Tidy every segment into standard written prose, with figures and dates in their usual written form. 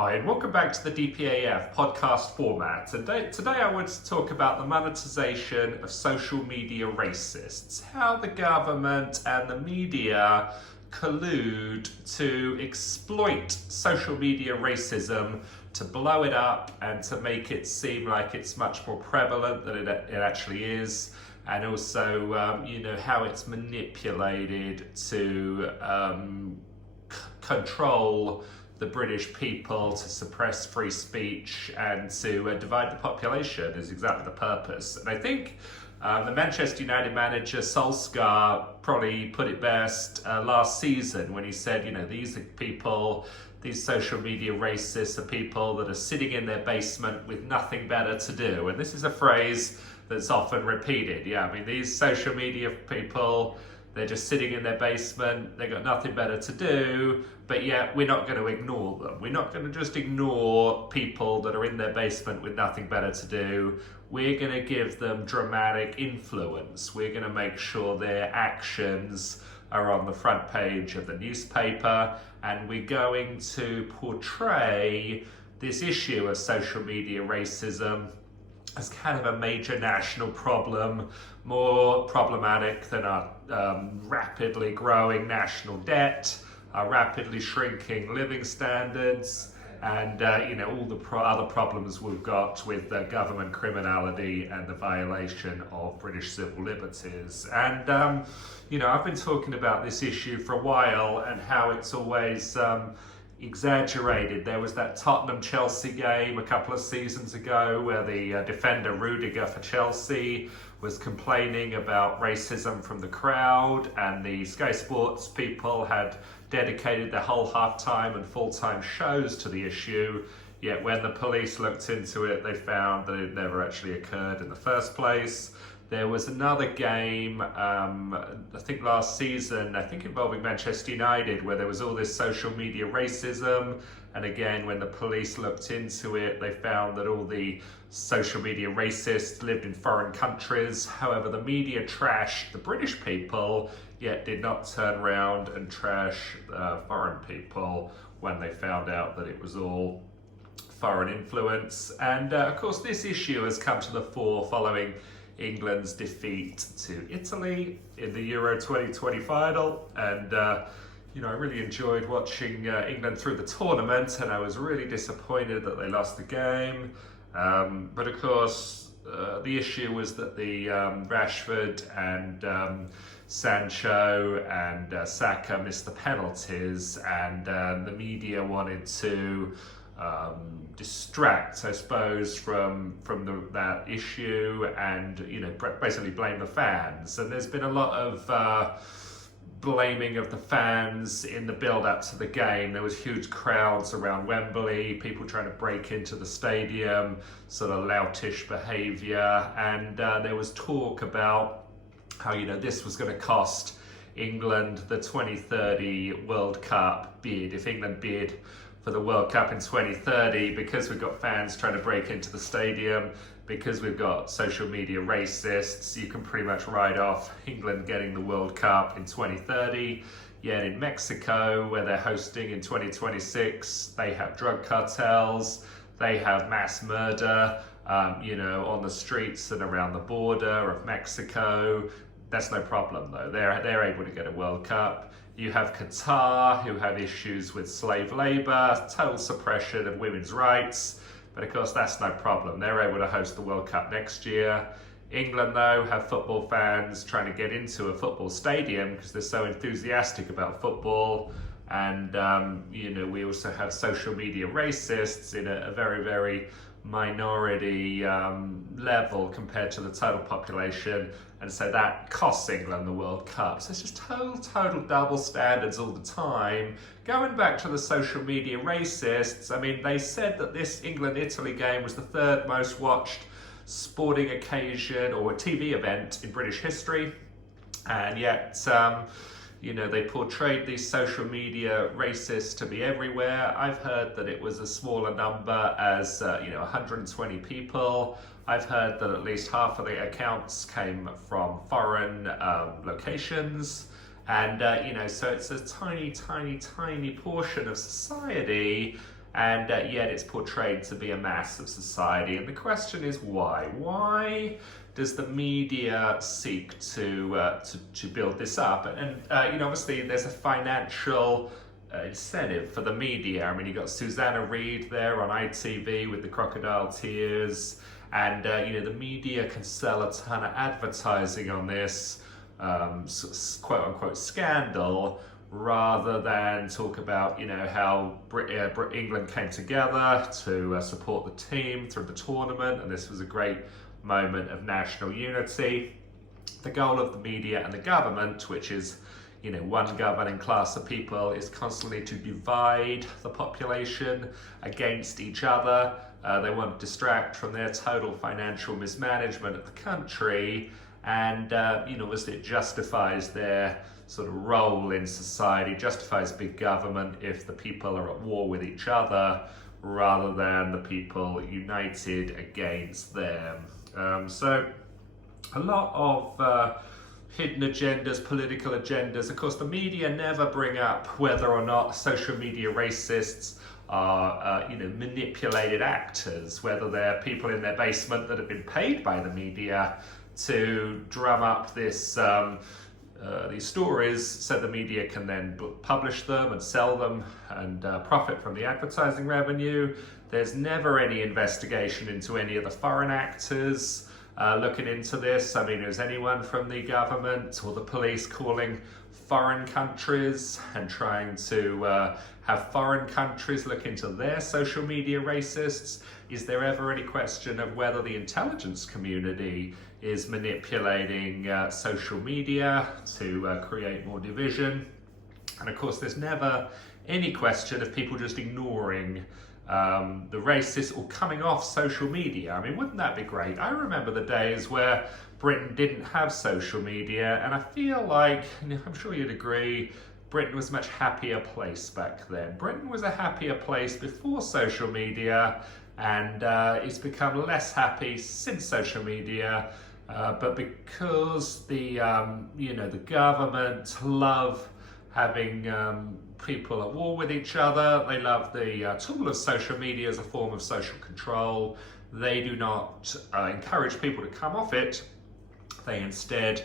Hi, and welcome back to the DPAF podcast format. Today I want to talk about the monetisation of social media racists, how the government and the media collude to exploit social media racism, to blow it up and to make it seem like it's much more prevalent than it actually is, and also how it's manipulated to control the British people, to suppress free speech and to divide the population is exactly the purpose. And I think the Manchester United manager Solskjaer probably put it best last season when he said, these are people, these social media racists are people that are sitting in their basement with nothing better to do. And this is a phrase that's often repeated. These social media people, they're just sitting in their basement, they've got nothing better to do, but yet we're not going to ignore them. We're not going to just ignore people that are in their basement with nothing better to do. We're going to give them dramatic influence. We're going to make sure their actions are on the front page of the newspaper, and we're going to portray this issue of social media racism as kind of a major national problem, more problematic than our rapidly growing national debt, our rapidly shrinking living standards, and all the other problems we've got with government criminality and the violation of British civil liberties. And I've been talking about this issue for a while and how it's always exaggerated. There was that Tottenham-Chelsea game a couple of seasons ago where the defender Rudiger for Chelsea was complaining about racism from the crowd, and the Sky Sports people had dedicated their whole half-time and full-time shows to the issue, yet when the police looked into it, they found that it never actually occurred in the first place. There was another game, I think last season, involving Manchester United, where there was all this social media racism. And again, when the police looked into it, they found that all the social media racists lived in foreign countries. However, the media trashed the British people, yet did not turn around and trash foreign people when they found out that it was all foreign influence. And of course, this issue has come to the fore following England's defeat to Italy in the Euro 2020 final, and I really enjoyed watching England through the tournament, and I was really disappointed that they lost the game. But of course, the issue was that the Rashford and Sancho and Saka missed the penalties, and the media wanted to distract, I suppose, from that issue, and basically blame the fans. And there's been a lot of blaming of the fans in the build-up to the game. There was huge crowds around Wembley, people trying to break into the stadium, sort of loutish behaviour, and there was talk about how this was going to cost England the 2030 World Cup bid. If England bid for the World Cup in 2030, because we've got fans trying to break into the stadium, because we've got social media racists, you can pretty much write off England getting the World Cup in 2030. Yet in Mexico, where they're hosting in 2026, they have drug cartels, they have mass murder, on the streets and around the border of Mexico. That's no problem though. They're able to get a World Cup. You have Qatar, who have issues with slave labor, total suppression of women's rights, but of course that's no problem. They're able to host the World Cup next year. England, though, have football fans trying to get into a football stadium because they're so enthusiastic about football. And, we also have social media racists in a very, very minority level compared to the total population, and so that costs England the World Cup. So it's just total double standards all the time. Going back to the social media racists, they said that this England-Italy game was the third most watched sporting occasion or TV event in British history, and yet they portrayed these social media racists to be everywhere. I've heard that it was a smaller number as 120 people. I've heard that at least half of the accounts came from foreign locations. And, so it's a tiny portion of society. and yet it's portrayed to be a mass of society. And the question is why? Why does the media seek to build this up? And obviously there's a financial incentive for the media. I mean, you got Susanna Reid there on ITV with the crocodile tears, and the media can sell a ton of advertising on this quote unquote scandal, rather than talk about how England came together to support the team through the tournament, and this was a great moment of national unity. The goal of the media and the government, which is one governing class of people, is constantly to divide the population against each other. They want to distract from their total financial mismanagement of the country, and obviously it justifies their sort of role in society, justifies big government if the people are at war with each other rather than the people united against them. So a lot of hidden agendas, political agendas. Of course, the media never bring up whether or not social media racists are manipulated actors, whether they're people in their basement that have been paid by the media to drum up these stories so the media can then publish them and sell them and profit from the advertising revenue. There's never any investigation into any of the foreign actors looking into this. I mean, is anyone from the government or the police calling foreign countries and trying to have foreign countries look into their social media racists? Is there ever any question of whether the intelligence community is manipulating social media to create more division? And of course, there's never any question of people just ignoring the racists or coming off social media. I mean, wouldn't that be great? I remember the days where Britain didn't have social media, and I feel like, I'm sure you'd agree, Britain was a much happier place back then. Britain was a happier place before social media, and it's become less happy since social media. But because the government love having people at war with each other, they love the tool of social media as a form of social control. They do not encourage people to come off it. They instead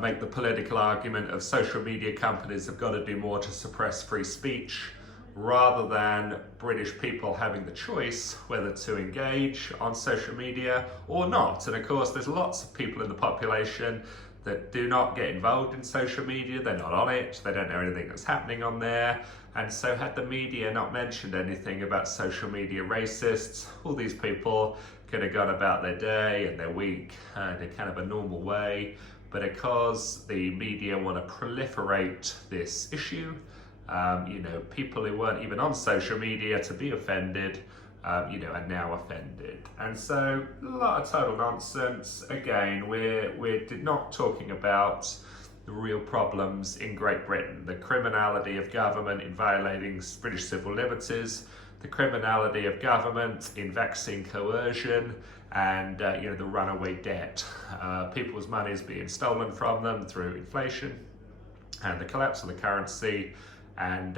make the political argument of social media companies have got to do more to suppress free speech, rather than British people having the choice whether to engage on social media or not. And of course, there's lots of people in the population that do not get involved in social media. They're not on it. They don't know anything that's happening on there. And so had the media not mentioned anything about social media racists, all these people could have gone about their day and their week in a kind of a normal way. But because the media want to proliferate this issue, people who weren't even on social media to be offended, are now offended. And so a lot of total nonsense. Again, we're not talking about the real problems in Great Britain, the criminality of government in violating British civil liberties, the criminality of government in vaccine coercion, and the runaway debt. People's money is being stolen from them through inflation and the collapse of the currency. And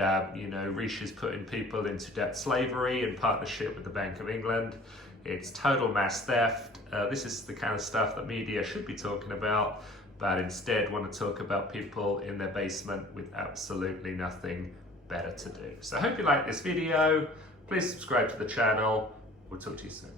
Rishi is putting people into debt slavery in partnership with the Bank of England. It's total mass theft. This is the kind of stuff that media should be talking about, but instead want to talk about people in their basement with absolutely nothing better to do. So I hope you like this video. Please subscribe to the channel. We'll talk to you soon.